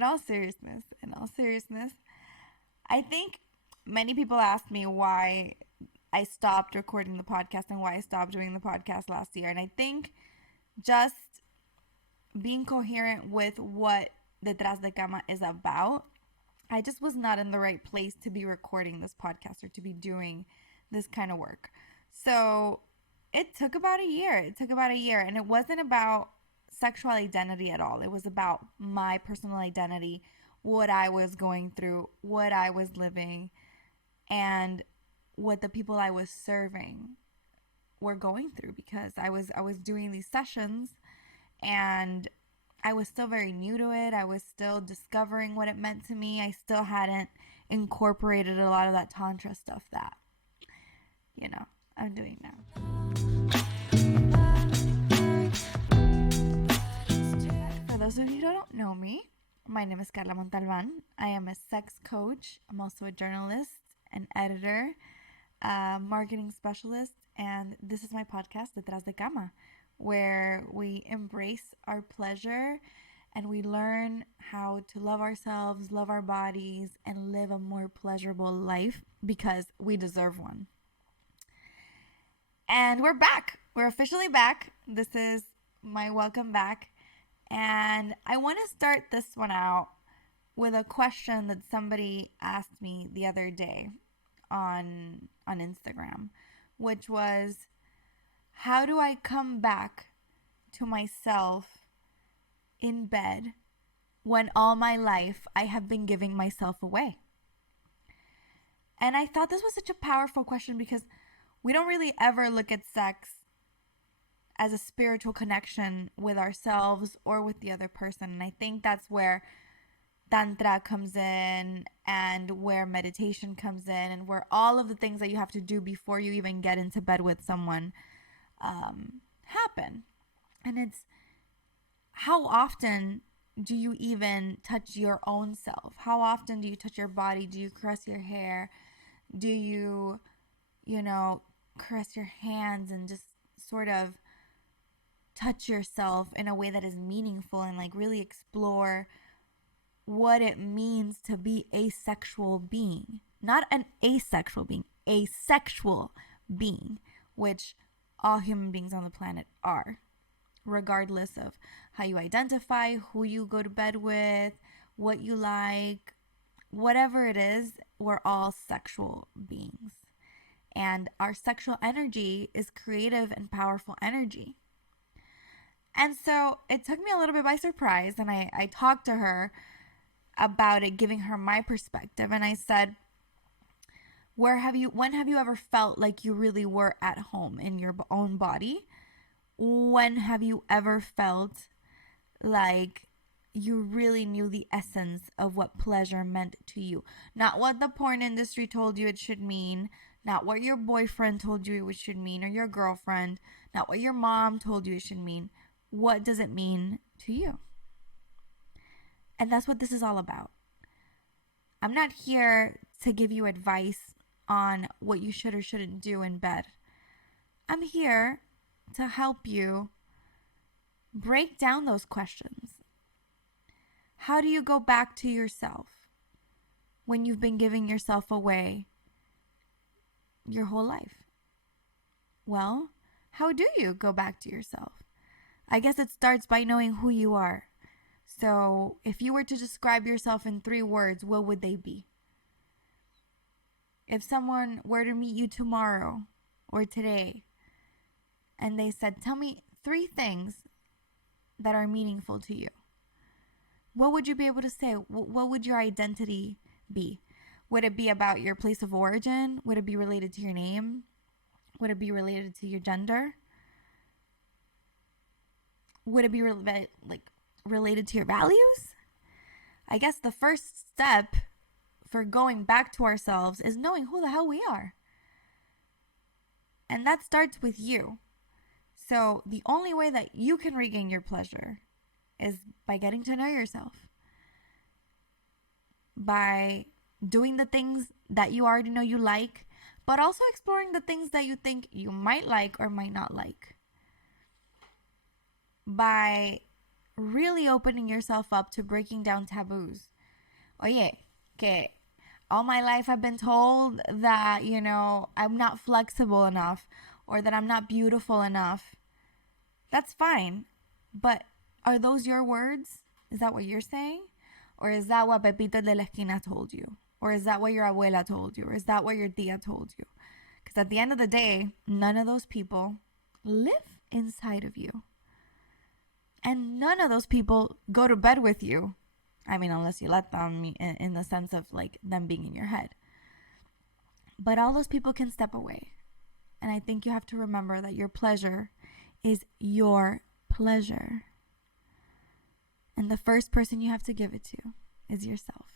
in all seriousness, I think many people asked me why I stopped recording the podcast and why I stopped doing the podcast last year. And I think just being coherent with what Detras de Cama is about, I just was not in the right place to be recording this podcast or to be doing this kind of work. So it took about a year. And it wasn't about sexual identity at all. It was about my personal identity, what I was going through, what I was living, and what the people I was serving were going through, because I was doing these sessions and I was still very new to it. I was still discovering what it meant to me. I still hadn't incorporated a lot of that tantra stuff that, I'm doing now. For those of you who don't know me, my name is Carla Montalban. I am a sex coach. I'm also a journalist, an editor, marketing specialist, and this is my podcast, Detras de Cama, where we embrace our pleasure and we learn how to love ourselves, love our bodies, and live a more pleasurable life because we deserve one. And we're back. We're officially back. This is my welcome back. And I want to start this one out with a question that somebody asked me the other day on Instagram, which was, how do I come back to myself in bed when all my life I have been giving myself away? And I thought this was such a powerful question because we don't really ever look at sex as a spiritual connection with ourselves or with the other person. And I think that's where Tantra comes in and where meditation comes in and where all of the things that you have to do before you even get into bed with someone happen. And it's, how often do you even touch your own self? How often do you touch your body? Do you caress your hair? Do you, caress your hands and just sort of touch yourself in a way that is meaningful and like really explore what it means to be a sexual being? Not an asexual being, a sexual being, which all human beings on the planet are, regardless of how you identify, who you go to bed with, what you like, whatever it is, we're all sexual beings. And our sexual energy is creative and powerful energy. And so it took me a little bit by surprise, and I talked to her about it, giving her my perspective. And I said, when have you ever felt like you really were at home in your own body? When have you ever felt like you really knew the essence of what pleasure meant to you? Not what the porn industry told you it should mean, not what your boyfriend told you it should mean, or your girlfriend, not what your mom told you it should mean. What does it mean to you? And that's what this is all about. I'm not here to give you advice on what you should or shouldn't do in bed. I'm here to help you break down those questions. How do you go back to yourself when you've been giving yourself away your whole life? Well, how do you go back to yourself? I guess it starts by knowing who you are. So if you were to describe yourself in 3 words, what would they be? If someone were to meet you tomorrow or today and they said, tell me 3 things that are meaningful to you, what would you be able to say? What would your identity be? Would it be about your place of origin? Would it be related to your name? Would it be related to your gender? Would it be related to your values? I guess the first step for going back to ourselves is knowing who the hell we are. And that starts with you. So the only way that you can regain your pleasure is by getting to know yourself. By doing the things that you already know you like, but also exploring the things that you think you might like or might not like. By really opening yourself up to breaking down taboos. Oye, que all my life I've been told that, I'm not flexible enough or that I'm not beautiful enough. That's fine. But are those your words? Is that what you're saying? Or is that what Pepito de la Esquina told you? Or is that what your abuela told you? Or is that what your tia told you? Because at the end of the day, none of those people live inside of you. And none of those people go to bed with you. I mean, unless you let them, in the sense of like them being in your head. But all those people can step away. And I think you have to remember that your pleasure is your pleasure. And the first person you have to give it to is yourself.